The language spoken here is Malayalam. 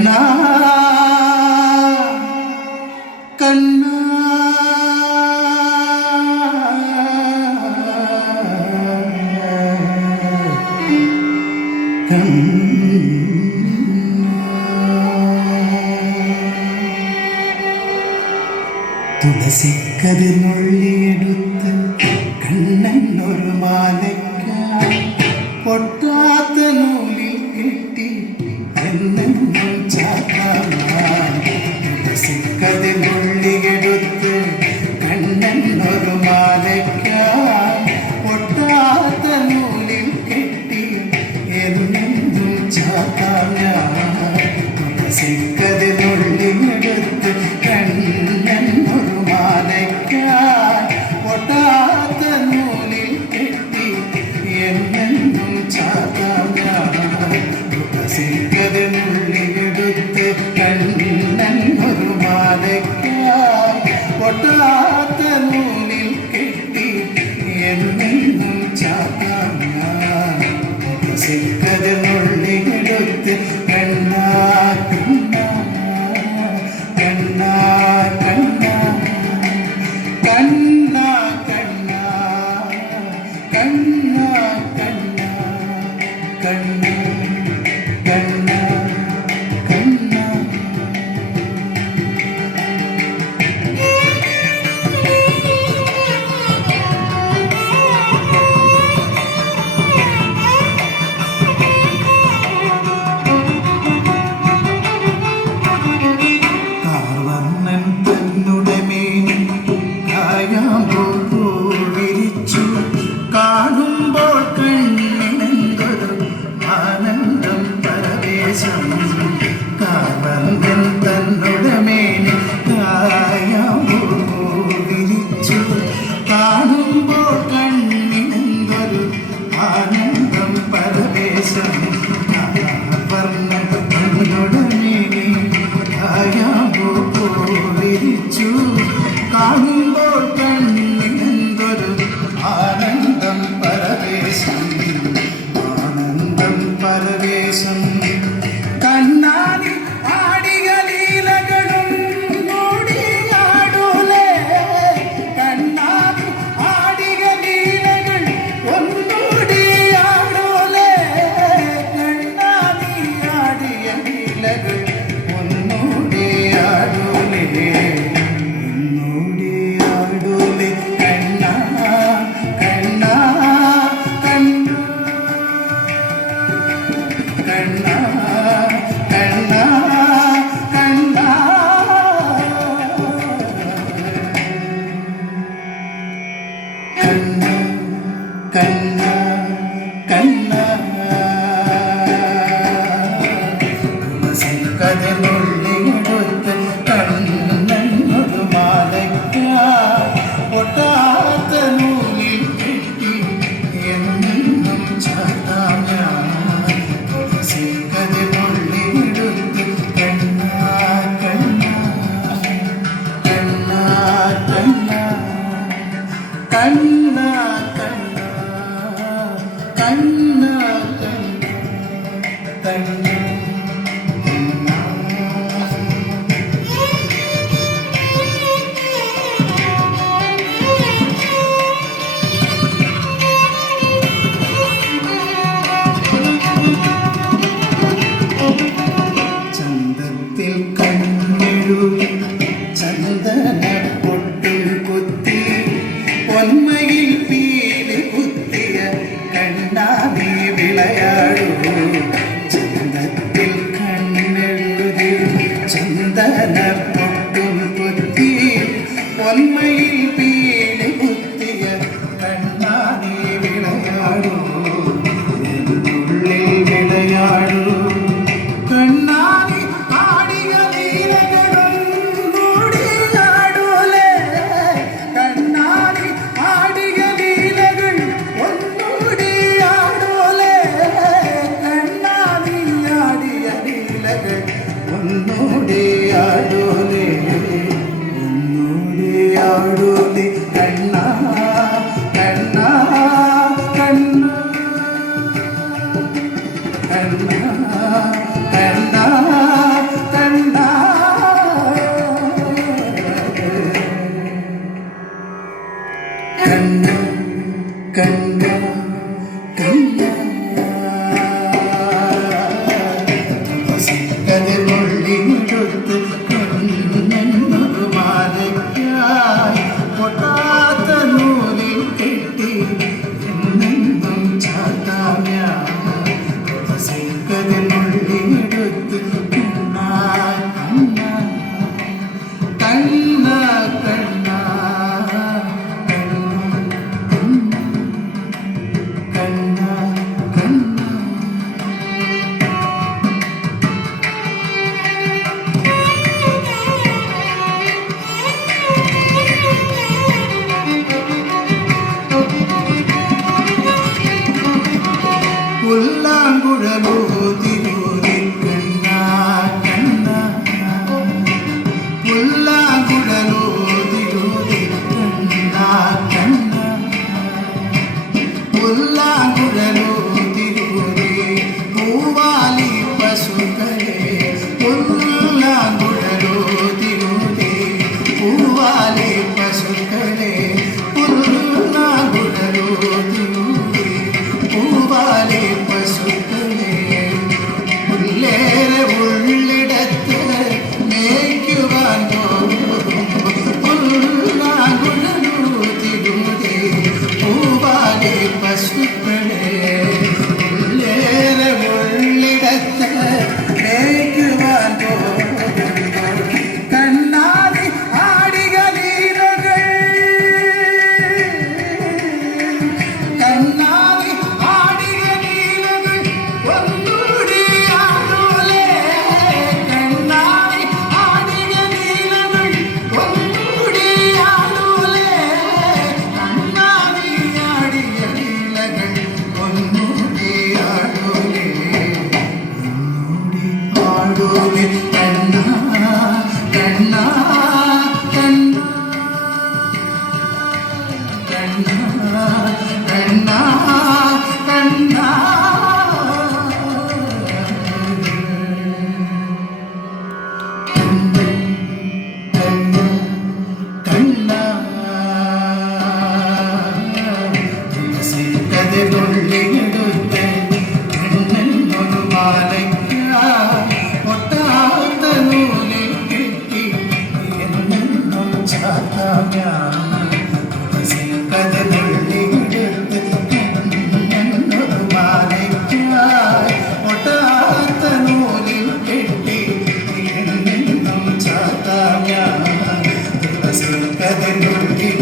കണ്ണാ കണ്ണാ തുളസിക്കതിനുള്ളിയെടുത്ത് കണ്ണനൊരു മാലയ്ക്കായി പൊട്ടാത്ത നൂലിൽ കെട്ടി എന്നും ചാത്താൻ. തുളസിക്കതിനുള്ളിയെടുത്ത് കണ്ണനൊരു മാലയ്ക്കായി പൊട്ടാത്ത നൂലിൽ കെട്ടി എന്നും ചാത്താൻ. തുളസിക്കതിനുള്ളിയെടുത്ത് കണ്ണനൊരു മാലയ്ക്കായി പൊട്ടാത്ത നൂലിൽ കെട്ടി എന്നും ചാത്താൻ. തുളസിക്കതിനുള്ളിയെടുത്ത് കണ്ണനൊരു മാലയ്ക്കായി പൊട്ടാത്ത നൂലിൽ കെട്ടി എന്നും ചാത്താൻ. തുളസിക്കതിനുള്ളിയെടുത്ത് കണ്ണാ കണ്ണാ കണ്ണാ കണ്ണാ കണ്ണാ കണ്ണാ കണ്ണാ കണ്ണാ കണ്ണാ കണ്ണാ. കാർവർണ്ണൻ തന്നുടെ മേനി വിരിച്ചു കാണുമ്പോൾ കണ്ണിനെന്തൊരു ആനന്ദം പരവേശം. കാർവർണ്ണൻ തന്നുടെ മേനി വിരിച്ചു കാണുമ്പോൾ കണ്ണിനെന്തൊരു ആനന്ദം പരവേശം. കാർവർണ്ണൻ തന്നുടെ മേനി വിരിച്ചു കാണുമ്പോൾ കണ്ണിനെന്തൊരു ആനന്ദം പരവേശം. ആനന്ദം പരവേശം. കണ്ണാടി ആടിയ ലീലകളും ഓടിയാടൂലേ. കണ്ണാടി ആടിയ ലീലകൾ ഒന്നോടിയാടൂലേ. കണ്ണാടി ആടിയ ലീലകൾ ഒന്നോടിയാടൂലേ. ഒന്നോടിയാടൂലേ. കണ്ണാ കണ്ണാ കണ്ണാ കണ്ണാ കണ്ണാ കണ്ണാ. കണ്ണാ കണ്ണാ കണ്ണാ. തുളസിക്കതിനുള്ളിയെടുത്ത് കണ്ണനൊരു മാലയ്ക്കായി പൊട്ടാത്ത നൂലിൽ കെട്ടി എന്നും ചാത്താൻ. തുളസിക്കതിനുള്ളിയെടുത്ത് കണ്ണാ കണ്ണാ കണ്ണാ കണ്ണാ കണ്ണാ കണ്ണാ കണ്ണാ കണ്ണാ. ചന്തത്തിൽ കണ്ണെഴുതി ചന്ദന പൊട്ടും കുത്തി പൊന്മയിൽ പീലി കുത്തിയ കണ്ണാടി വിളയാടൂ. ചന്തത്തിൽ കണ്ണെഴുതി ചന്ദന പൊട്ടും കുത്തി പൊന്മയിൽ പീലി കുത്തിയ കണ്ണാടി വിളയാടൂ. ഉള്ളിൽ വിളയാടൂ. കണ്ണാടി ആടിയ ലീലകളും ഓടിയാടൂലേ. കണ്ണാടി ആടിയ ലീലകൾ ഒന്നോടിയാടൂലേ. കണ്ണാടി ആടിയ ലീലകൾ ഒന്നോടിയാടൂലേ. ഒന്നോടിയാടൂലേ. കണ്ണാ കണ്ണാ കണ്ണാ കണ്ട കണ്ട കതിർമൊള്ളിടുത്ത് കണ്ണൊരു മാലയ്ക്കായി പൊട്ടാത്ത നൂലിൽ കെട്ടി എന്നെന്നും ചാത്താം ഞാൻ കതിർമൊള്ളിടുത്ത് കണ്ണ കണ്ണ കണ്ണ പുല്ലാങ്കുഴലൂതിലൂതി കണ്ണ കണ്ണ പുല്ലാങ്കുഴലൂതിലൂതി കണ്ണ കണ്ണ പുല്ലാങ്കുഴലൂതിലൂതി പൂവാലി പശുക്കളെ പുല്ലാങ്കുഴലൂതിലൂതി പൂവാലി പശുക്കളെ പുല്ലാങ്കുഴലൂതിലൂതി പൂവാലി പശുക്കളെ ഉള്ളേറെ ഉള്ളിടത്ത് മേയ്ക്കുവാൻ പോകും പുല്ലാങ്കുഴലൂതിലൂതി പൂവാലി പശുക്കളെ ഉള്ളേറെ ഉള്ളിടത്ത് മേയ്ക്കുവാൻ പോകും കണ്ണാടി ആടികളീരകൾ കണ്ണാടി ആടികളീരകൾ ഒന്നുകൂടി ആടോലേ കണ്ണാടി ആടികളീരകൾ ഒന്നുകൂടി ആടോലേ കണ്ണാടി ആടികളീരകൾ ഒന്നുകൂടി ആടോലേ ആടോലേ കണ്ണ കണ്ണ കണ്ണ കണ്ണ കണ്ണ കതിരുള്ളിടുത്ത് കണ്ണൊരു മാലയ്ക്കായി പൊട്ടാത്ത നൂലിൽ കെട്ടി എന്നെന്നും ചാത്താം ഞാൻ കതിരുള്ളിടുത്ത് കണ്ണൊരു മാലയ്ക്കായി പൊട്ടാത്ത നൂലിൽ കെട്ടി എന്നെന്നും ചാത്താം ഞാൻ കതിരുള്ളിൽ